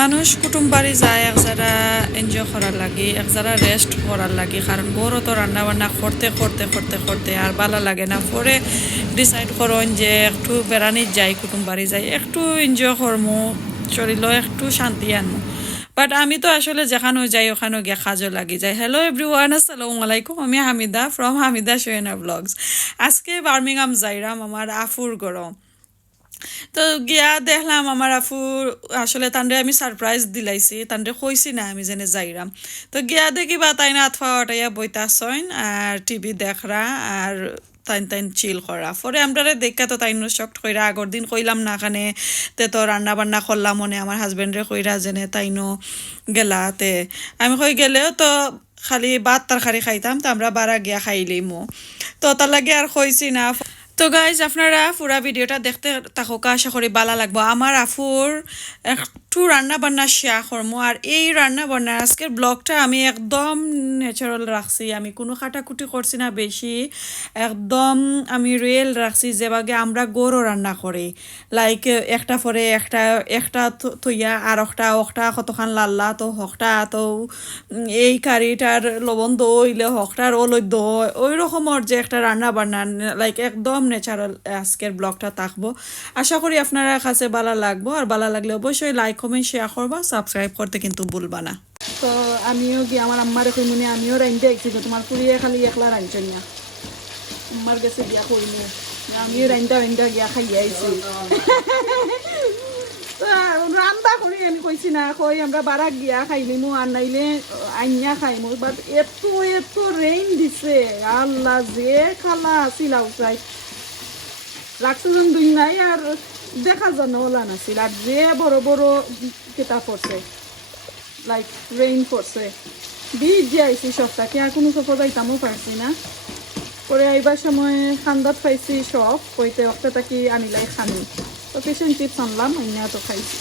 মানুষ কুটুম বাড়ি যায় এক যারা এনজয় করার লাগে, এক যারা রেস্ট করার লাগে, কারণ গরু তো রান্না বান্না করতে করতে করতে করতে আর ভালো লাগে না। পরে ডিসাইড করুন যে একটু বেড়ানি যাই, কুটুম বাড়ি যাই, একটু এনজয় করমু, শরীরও একটু শান্তি আনমু। বাট আমি তো আসলে যেখানে যাই ওখানে গিয়ে কাজও লাগি যায়। হ্যালো এভরিওয়ান, আসসালামু আলাইকুম। আমি হামিদা ফ্রম হামিদা শোয়েনা ব্লগস। আজকে বার্মিংহাম যাইরাম আমার আফুর গরম। তো গিয়া দেখলাম আমার আফু, আসলে তান্ডে আমি সারপ্রাইজ দিলাইছি, তান্ডে কইছি না আমি যেনে যাইরাম। তো গিয়া দেখিবা তাই না আতফা হটাইয়া বইতা সইন আর টিভি দেখরা আর তাইন তাইন চিল করা। পরে আমরা দেখা তো তাইন শক্ট কইরা, আগর দিন কইলাম না খানে তে তো রান্না বান্না করলাম মনে আমার হাজবেন্ডরে কইরা যেনে তাইনো গেলা তে আমি কই গেলেও তো খালি ভাত তরকারি খাইতাম, তো আমরা বারা গিয়া খাইলিমো। তো তার লাগে আর কইছি না। তো গাইজ আপনারা পুরা ভিডিওটা দেখতে থাকুক, আশা করি ভালো লাগবো। আমার আফুর একটু রান্না বান্না শেয়ার করবো, আর এই রান্না বান্না আজকের ব্লগটা আমি একদম ন্যাচারাল রাখছি, আমি কোনো কাটাকুটি করছি না বেশি, একদম আমি রিয়েল রাখছি যেভাবে আমরা গরু রান্না করি। লাইক একটা পরে একটা একটা থইয়া আর একটা কতখান লাল্লা তো হকটা তো এই কারিটার লবণ দইলে হকটার ওলই দই ওই রকমের যে একটা রান্না বান্না, লাইক একদম ন্যাচারাল আজকের ব্লগটা থাকবো। আশা করি আপনারা কাছে ভালো লাগবো, আর ভালো লাগলে অবশ্যই লাইক কমেন্ট শেয়ার করবা, সাবস্ক্রাইব করতে কিন্তু ভুলবা না। তো আমিও গিয়ে আমার আম্মারে কই মনে আমিও রাইনতে আইছি, তোমার পুরিয়ে খালি একলা রাইনছেন না, আম্মার কাছে গিয়া কইনি আমিও রাইনটা গিয়া খাইয়া আইছি। রান্না করি আমি কইছি না, কই আমরা বারা গিয়া খাইলিমু আর নাইলে আইনা খাইমু। বাট এত এত রেইন দিছে, আল্লাহ যে খালা ছিলাও চাই রাখছে যেন দুই নাই, আর দেখা জানো ওলা নাছিল, আর যে বড় বড় কেতা পড়ছে, লাইক রেইন পড়ছে, বীজ যে আইসি সবটাকে, আর কোনো সফর যাইতামও পারছি না। পরে আইবার সময় খান্দাত পাইছি সব, কইতে ওটা তাকি আনিলাই খানি, তো ফিশন চিপস আনলাম আইনা তো খাইছি।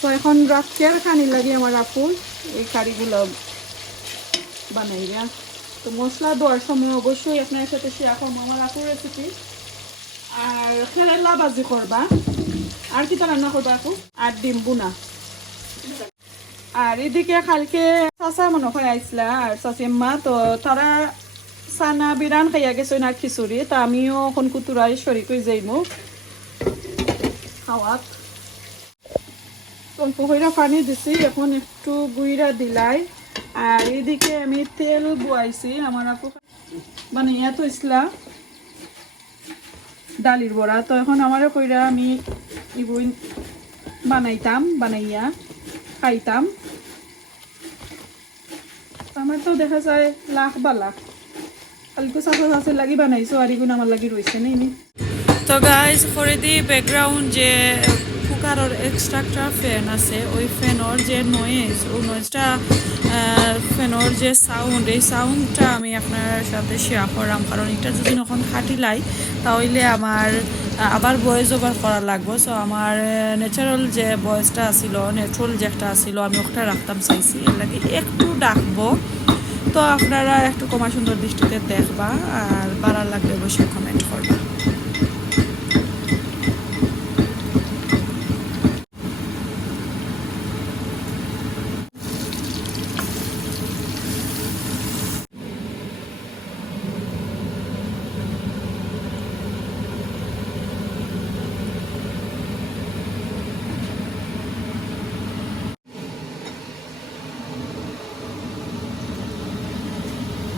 তো এখন রাখের খানি লাগে আমার আপুর এই কারিগুলো বানাইয়া। তো মশলা দেওয়ার সময় অবশ্যই আপনার সাথে শেয়ার করবো আমার আপুর রেসিপি। আর কেরালা ভাজি করবা, আর কি রান্না করবা আপু, আর ডিম বুনা। আর এদিকে কালকে চাচা মনে হয় আইসলা আর চাচিম্মা, তো তারা সানা বিরান খাইয়া গেছে না খিচুড়ি, তা আমিও এখন কুতুরাই শরিক হয়ে যাইমু খাওয়াত। অল্প কইরা পানি দিছি, এখন একটু গুইরা দিলাই। আর এদিকে আমি তেল বুয়াইছি, আমার আপু বানাইয়া থইছিলা ডালির বড়া, তো এখন আমারও কইরা আমি ইবুই বানাইয়া খাইতাম। আমার তো দেখা যায় লাখ বা লাখ কালকে চাষে লাগি বানাইছো, আর এগুলো আমার লাগি রয়েছে নেই। তো গাইজ করে দি ব্যাকগ্রাউন্ড যে কুকারের এক্সট্রা ফ্যান আছে, ওই ফ্যানের যে নয়েজ, ওই নয়েজটা ফ্যানের যে সাউন্ড, এই সাউন্ডটা আমি আপনার সাথে শেয়ার করলাম, কারণ এটা যদি যখন খাটিলাই তাহলে আমার আবার ভয়েস ওভার করা লাগবো। সো আমার ন্যাচারাল যে ভয়েসটা আসিল, ন্যাচারাল যে একটা আসিল, আমি ওটা রাখতাম চাইছি, এর লাগে একটু ডাকবো। তো আপনারা একটু কমা সুন্দর দৃষ্টিতে দেখবা, আর ভালো লাগলে অবশ্যই কমেন্ট করবা।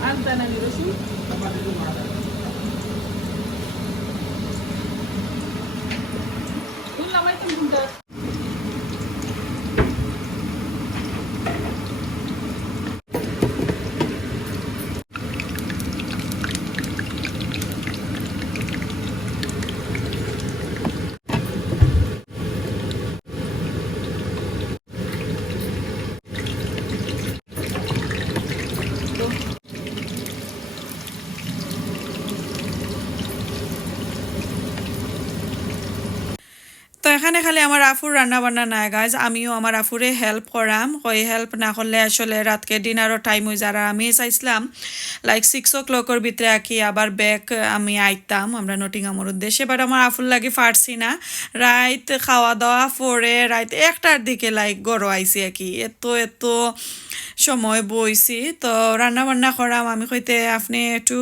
আর দানানি রসুন এখানে খালি আমার আফুর রান্না বান্না নাই গাইজ, আমিও আমার আফুরে হেল্প করাম, কই হেল্প না করলে আসলে রাতকে ডিনারও টাইম হয়ে যারা আমি চাইছিলাম লাইক 6 o'clock ভিতরে আঁকি আবার ব্যাক আমি আইতাম আমরা নটিংহামের উদ্দেশ্যে, বাট আমার আফুর লাগে পারছি না। রাইত খাওয়া দাওয়া পরে রাইত 1টার দিকে লাইক গড় আইসি আর কি, এত এত সময় বইছি। তো রান্না বান্না করাম, আমি কইতে আপনি একটু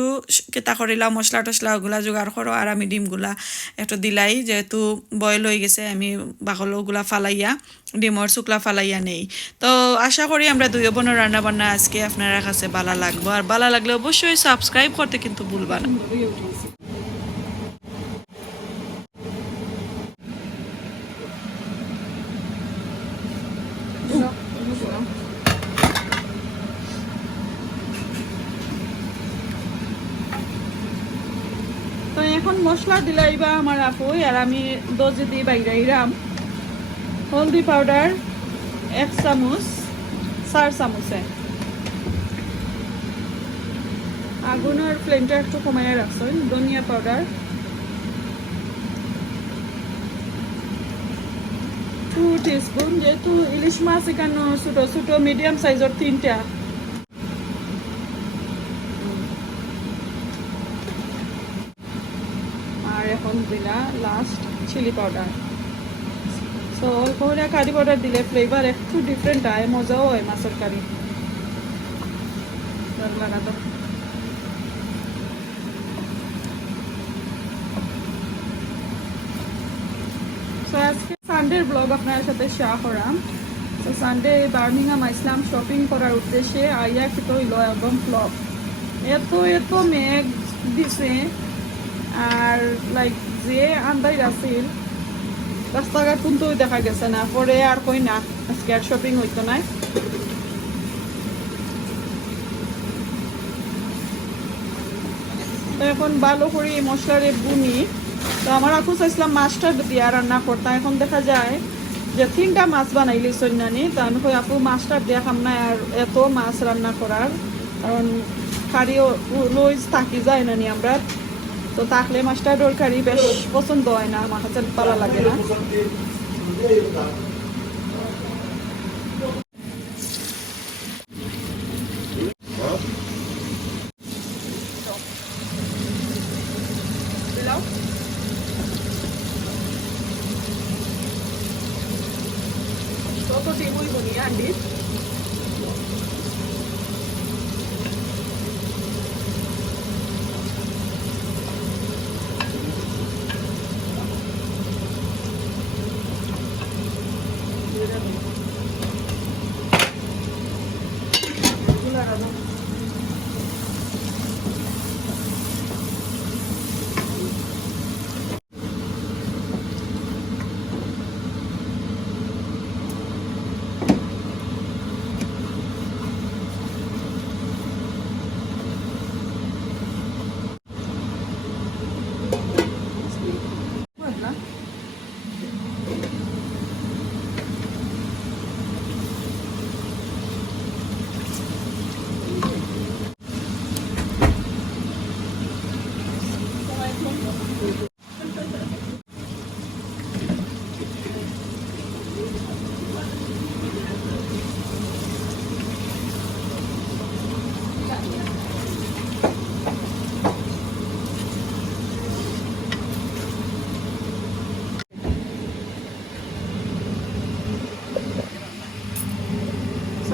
কেতা করিলাম মশলা টশলা ওগুলা জোগাড় করো আর আমি ডিমগুলা একটু দিলাই, যেহেতু বয়েল হয়ে গেছে আমি বাকলগুলা ফালাইয়া ডিমর শুকলা ফালাইয়া নেই। তো আশা করি আমরা দুই বোনের রান্না বান্না আজকে আপনারা কাছে ভালো লাগবো, আর ভালো লাগলে অবশ্যই সাবস্ক্রাইব করতে কিন্তু ভুলবা না। তো এখন মশলা দিলাইবা আমার আপু, আর আমি দোজে দিয়ে বাইরাইরাম। হলদি পাউডার 1 চামচ 4 চামচে, আগুনের ফ্লেমটা একটু কমাইয়া রাখছেন। ধনিয়া পাউডার 2 টিস্পুন, যেহেতু ইলিশ মাছ এখানে ছোট ছোট মিডিয়াম সাইজের 3টা। আর এখন দিলা লাস্ট চিলি পাউডার। সো অল্প করে কারি পাউডার দিলে ফ্লেভার একটু ডিফারেন্ট হয়, মজাও হয় মাছের কারি। লাগাতো সো আজকে সানডের ব্লগ আপনার সাথে শেয়ার করাম। তো সানডে বার্মিংহাম আইসলাম শপিং করার উদ্দেশ্যে, আইয়া খেতে হইল একদম ফ্লপ, এত এত মেঘ দিছে আর লাইক যে আন্দাজ আছিল রাস্তাঘাট কিন্তু দেখা গেছে না। পরে আর কই না আজকে আর শপিং হইতো নাই। তো এখন ভালো করে মশলারে বুনি। তো আমার আপু চাইছিলাম মাছটা দিয়া রান্না করতাম, এখন দেখা যায় যে 3টা মাছ বানাইলি সন্ন্যানি। তো আমি কই আপু মাছটা দিয়া খাম না আর এত মাছ রান্না করার, কারণ কারিও লইজ থাকি যায় না নি আমরা। তো তাকলে মাছটা তরকারি বেশ পছন্দ হয় না, আমার কাছে ভালো লাগে না। কত টিমুই বনি আন্টি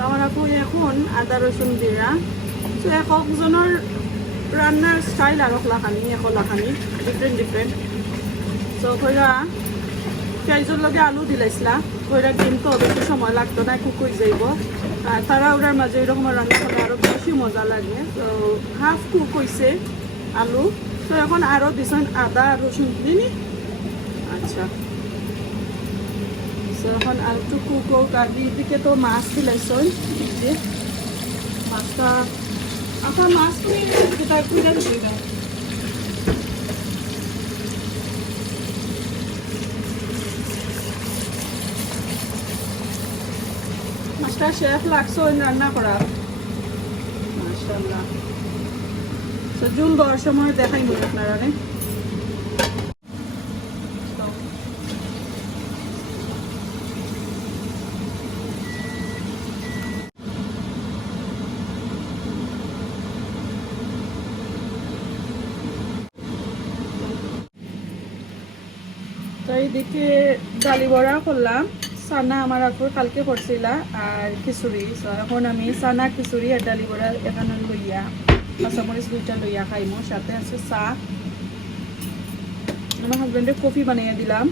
আমার আপু এখন আদা রসুন দিয়া। তো একজনের রান্নার স্টাইল আর লাখানি লাখানি ডিফারেন্ট ডিফারেন্ট। তো কইরা পেঁয়াজের লগে আলু দিলাইছিলা, কইরা ডিম তো বেশি সময় লাগতো না, কুক হয়ে যাইব। আর তারা ওটার মাঝে এরকম রান্না করলে আরও বেশি মজা লাগে। তো হাফ কুক হয়েছে আলু। তো এখন আরও দিছেন আদা রসুন দিনি। আচ্ছা এখন আর একটু কুক হোক। আর দিকে তো মাছ দিলাইছেন, মাছটা আপনার মাছ যেটা কুইরা দিবেন। মাছটা শেফ লাগছে রান্না করা, মাশাআল্লাহ। তো জুল দেওয়ার সময় দেখাই মনে আপনারা এইদিকে ডালি বড়া করলাম, সানা আমার আপুর কালকে করছিলা আর খিচুড়ি। এখন আমি সানা খিচুড়ি আর ডালি বড়া এখানে লইয়া কাঁচামরিচ দুইটা লইয়া খাইমো, সাথে আছে চা। আমার হাজবেন্ডে কফি বানিয়ে দিলাম।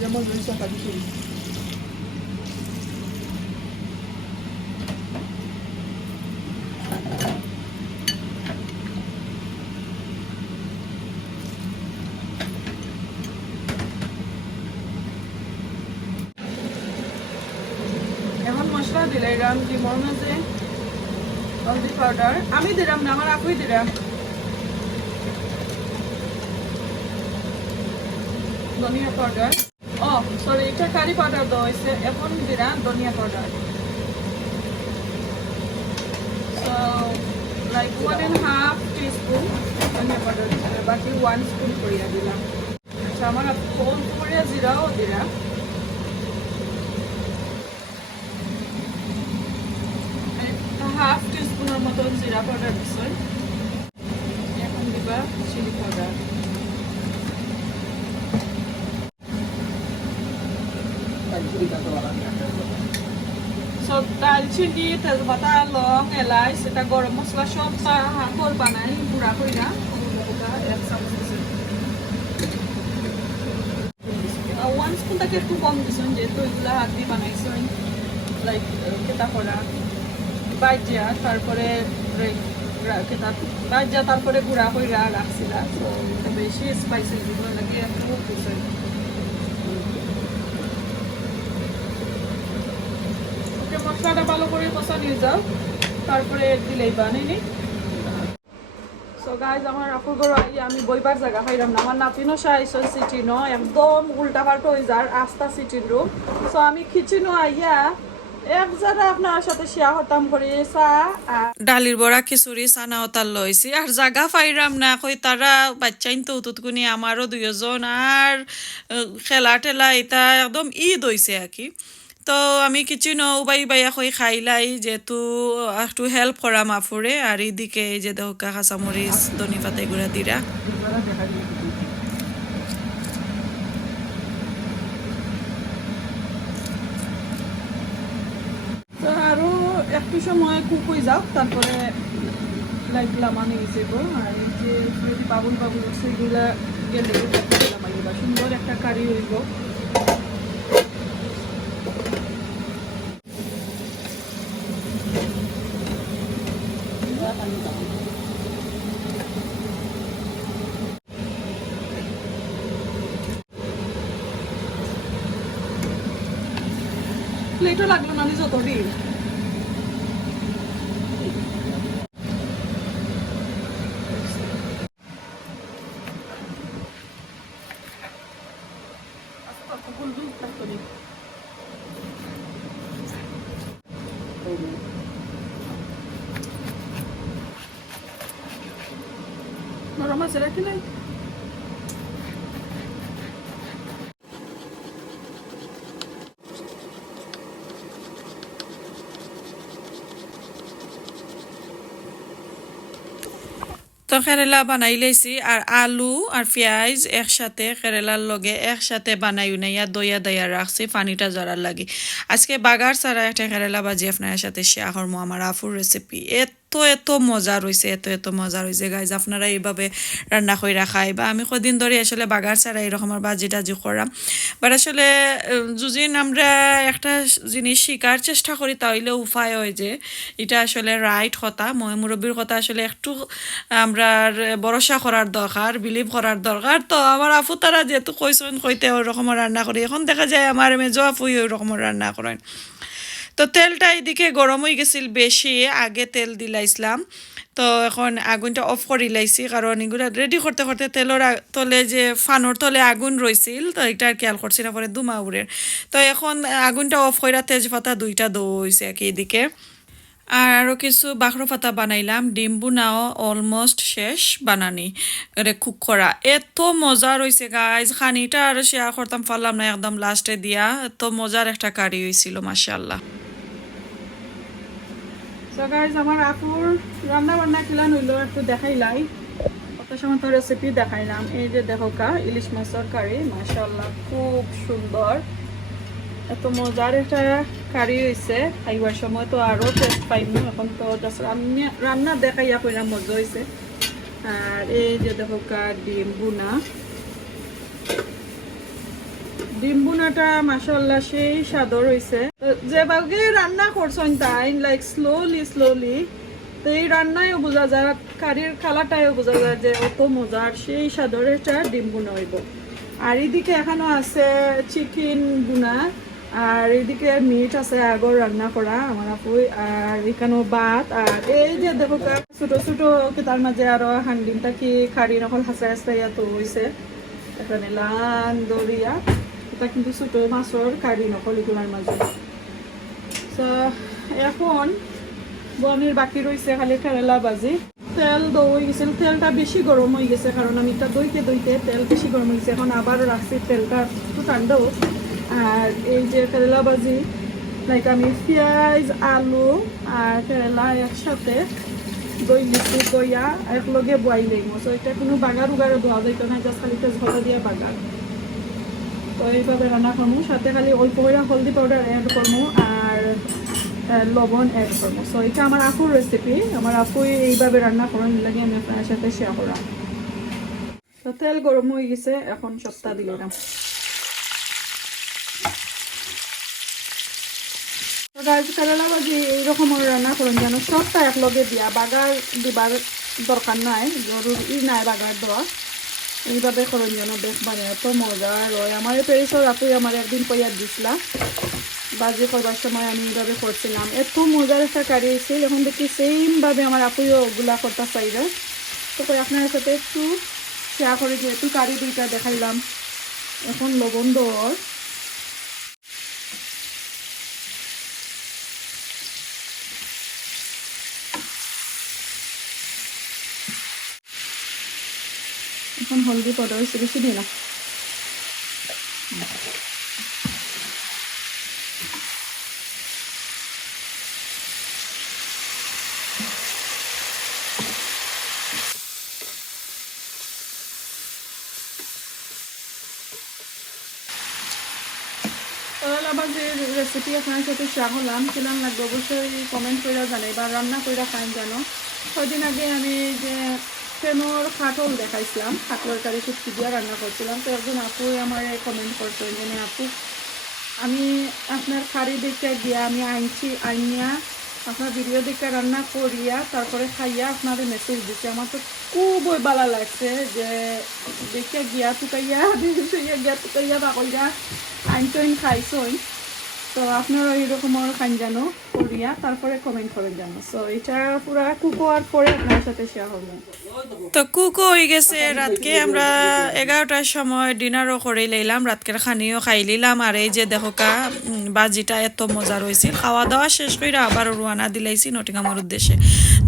যেমন রয়েছে খিচুড়ি এখন মশলা দিলাম ডিমর মাঝে হলদি পাউডার, আমি দিলাম না আমার আপুই দিলাম, ধনিয়া পাউডার, ও সরি এটা কারি পাউডার দেওয়া হয়েছে, এখন দিলাম ধনিয়া পাউডার। So like 1.5 teaspoon ধনিয়া পাউডার দিলাম, বাকি 1 স্পুন করিয়া দিলাম। আচ্ছা আমার ফোন করিয়া জিরাও দিলাম, হাফ টিস্পুনের মতন জিরা পাউডার দিচ্ছেন। এখন দিবা চিলি পাউডার, দালচিনি, তেজপাতা, লং, এলাচ, এটা গরম মশলা সব হাঁকর বানাই গুঁড়া করি না, 1 চামচ দিচ্ছেন। 1 স্পুন থেকে একটু কম দিচ্ছেন, যেহেতু এগুলা হাত দিয়ে বানাইছেন, লাইক কেটা করা বাজ্যা, তারপরে বাজ্যা, তারপরে গুঁড়া করে রাখছিলা। তো বেশি স্পাইসি দিগুলো লাগে একটু দিচ্ছেন। ওকে মশলাটা ভালো করে কষা নিয়ে যাও, তারপরে দিলেই বানাইনি। সো গাইজ আমার আপুর ঘর আমি বইবার জায়গা পাইলাম না, আমার নাতিনো সাইসন সিটিনো একদম উল্টা পাল্টা হয়ে যার আস্তা সিটির রুম। সো আমি খিচিনো আইয়া এক জায়গা আপনার সাথে শেয়ার হতাম করে ডালির বড়া খিচুড়ি চানা ওতার লইছি আর জাগা পাইরাম না, কই তারা বাচ্চাইন তো উতুতকুনি আমারও দুইজন আর খেলা টেলা এটা একদম ঈদ হইছে আর কি। তো আমি কিছু উবাই বাইয়া কই খাইলাই, যেহেতু একটু হেল্প করা মাফুরে। আর এইদিকে এই যে দহকা কাঁচামরিচ ধনি পাতা এগুলা দিরা। তো আরো একটু সময় কুক হয়ে যাও, তারপরে লাইক লামানি গেছে গো। আর এই যে বাবুল বাবুল সেগুলা গেলে সুন্দর একটা কারি হইব। প্লেটও লাগলো না যত দিন। নরম আছে রাখি নাই। তো কেরেলা বানাই লাইছি আর আলু আর পেঁয়াজ একসাথে কেরেলার লগে একসাথে বানাই উনাইয়া দইয়া দইয়া রাখছি পানিটা জড়ার লাগে। আজকে বাগার ছাড়া একটা কেরেলা ভাজি আপনার সাথে শেয়ার করবো, আমার আফুর রেসিপি। এত মজা রয়েছে, এত মজা রয়েছে গাইজ। আপনারা এইভাবে রান্না করে খাই বা আমি কদিন ধরে আসলে বাগার ছাড়া এরকম আর ভাজি টাজি করাম। বাট আসলে যদি আমরা একটা জিনিস শিকার চেষ্টা করি তাহলে উপায় হয় যে এটা আসলে রাইট কথা, মুরব্বীর কথা আসলে একটু আমরা ভরসা করার দরকার, বিলিভ করার দরকার। তো আমার আপু তারা যেহেতু কইসন কইতে ওই রকমের রান্না করি, এখন দেখা যায় আমার মেজো আপুই ওই রকমের রান্না করেন। তো তেলটা এদিকে গরম হয়ে গেছিল বেশি, আগে তেল দিলাইছিলাম। তো এখন আগুনটা অফ করে লাইছি, কারণ এগুলো রেডি করতে করতে তেলের তলে যে ফানোর তলে আগুন রয়েছিল, তো এটা আর খেয়াল করছি না, পরে দুমা উড়ের। তো এখন আগুনটা অফ করে তেজপাতা 2টা দইছে আর কি এদিকে। আর আরও কিছু বাখরো পাতা বানাইলাম। ডিম বুনাও অলমোস্ট শেষ বানানি কুক করা। এত মজা রয়েছে গাইজ, খানিটা আর শেয়ার করতাম পারলাম না, একদম লাস্টে দিয়া। এত মজার একটা কারি হয়েছিল মাশাআল্লাহ। সো গাইজ আমার আপুর রান্না বান্না কিলান হইলো একটু দেখাইলাই কত সময় তো রেসিপি দেখাইলাম। এই যে দেখো কা ইলিশ মাছের কারি, মাশাআল্লাহ খুব সুন্দর, এত মজার একটা কারি হয়েছে। খাইবার সময় তো আরও টেস্ট পাইনি, এখন তো জাস্ট রান্না দেখাইয়া কইরা মজা হয়েছে। আর এই যে দেখো কা ডিম বুনা, ডিম বুনাটা মাশাআল্লাহ সেই স্বাদর হয়েছে। যেভাবে রান্না করছেন তাই লাইক স্লোলি তো এই রান্নায়ও বোঝা যায়, কারির খালাটায়ও বোঝা যায় যে অত মজার সেই স্বাদর একটা ডিম বুনা হইব। আর এইদিকে এখানেও আছে চিকেন বুনা, আর এইদিকে মিট আছে আগর রান্না করা আমার আপুই, আর এখানেও ভাত। আর এই যে দেখো ছোট ছোট তার মাঝে আরো হান্ডিমটা কি খাড়ি নকল হাসাই হাসাই এত হয়েছে। এখানে লান দরিয়া, এটা কিন্তু ছোট মাছের কারি নকল এগুলোর মাঝে। তো এখন বনির বাকি রয়েছে খালি কেরালা ভাজি। তেল দই গেছিল, তেলটা বেশি গরম হয়ে গেছে কারণ আমি এটা দইতে তেল বেশি গরম হয়ে গেছে। এখন আবার রাখছি তেলটা একটু ঠান্ডাও। আর এই যে কেরালা ভাজি লাইক আমি পেঁয়াজ আলু আর কেরালা একসাথে দই মিশি দইয়া একলগে বয়াই লইম। তো এটা কোনো বাগার উগারও ধোয়া যাইতো না, জাস্ট খালি ঝলা দিয়ে বাগার। তো এইভাবে রান্না করবো, সাথে খালি অল্প করে হলদি পাউডার অ্যাড করবো আর লবণ অ্যাড করবো। সো এটা আমার আপুর রেসিপি, আমার আপু এইভাবে রান্না করেন, লাগে আমি আপনার সাথে শেয়ার করা। তো তেল গরম হয়ে গেছে, এখন সবটা দিলাম। কেরালা ভাজি এইরকম রান্না করেন যেন সবটা একলগে দিয়া, বাগার দিবার দরকার নাই, জরুরি নাই বাগার দেওয়া। এইভাবে করেন যেন দেখবার এত মজা রয়। আমার পেরিসর আপুই আমার একদিন কইয়া দিছিলা, বাজি করবার সময় আমি এইভাবে করছিলাম, এত মজার একটা কারি হয়েছিল। এখন দেখি সেমভাবে আমার আপুইও ওগুলা করতে চাইবে। তো কই আপনার সাথে একটু শেয়ার করে যেহেতু কারি দুইটা দেখাইলাম। এখন লবণ দেওয়ার, এখন হলদি পাউডার বেশি বেশি দিলাম। করলা ভাজির রেসিপি আপনার সাথে শেয়ার করলাম, কেমন লাগবে অবশ্যই কমেন্ট করে জানাই বা রান্না করে খান জানো। কদিন আগে আমি যে ফেনোর খাটল দেখাইছিলাম, খাটলের কারি শুটকি দিয়ে রান্না করছিলাম। তো একজন আপুই আমার কমেন্ট করছেন যে আপু আমি আপনার কারি দেখে গিয়া আমি আইনিয়া আপনার ভিডিও দেখে রান্না করিয়া তারপরে খাইয়া আপনাদের মেসেজ দিচ্ছে। আমার তো খুবই ভালো লাগছে যে দেখে গিয়া টুকাইয়া টুকাইয়া বাকইয়া আইন খাইছই। তো আপনারা এইরকম খান জানো করিয়া তারপরে কমেন্ট করেন জানো। সো এটা পুরা কুক হওয়ার পরে আপনার সাথে শেয়ার হবে। তো কুকও হয়ে গেছে, রাতকে আমরা 11টার সময় ডিনারও করে লইলাম, রাতকের খানিও খাই লিলাম। আর এই যে দেখো কা বাজিটা এত মজা রয়েছে। খাওয়া দাওয়া শেষ করে আবার রুয়ানা দিলাইছি নটিংহামের উদ্দেশ্যে।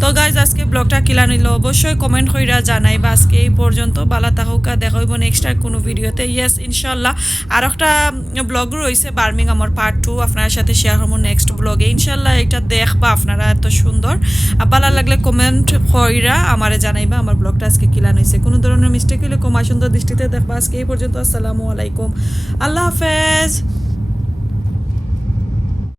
তো গাইজ আজকে ব্লগটা কিলা নিল অবশ্যই কমেন্ট কইরা জানাই। বা আজকে এই পর্যন্ত বালা তাহুকা দেখা হইব নেক্সট আর কোনো ভিডিওতে। ইয়েস ইনশাল্লাহ আর একটা ব্লগ রয়েছে বার্মিংহামের পার্ট 2 আপনার সাথে শেয়ার হবো নেক্সট ব্লগে ইনশাল্লাহ। এটা দেখবা আপনারা, এত সুন্দর। ভালো লাগলে কমেন্ট কইরা আমারে জানাইবা আমার ব্লগটা আজকে কিলান হয়েছে। কোনো ধরনের মিস্টেক হলে কমা সুন্দর দৃষ্টিতে দেখবা। আজকে এই পর্যন্ত, আসসালামু আলাইকুম, আল্লাহ হাফেজ।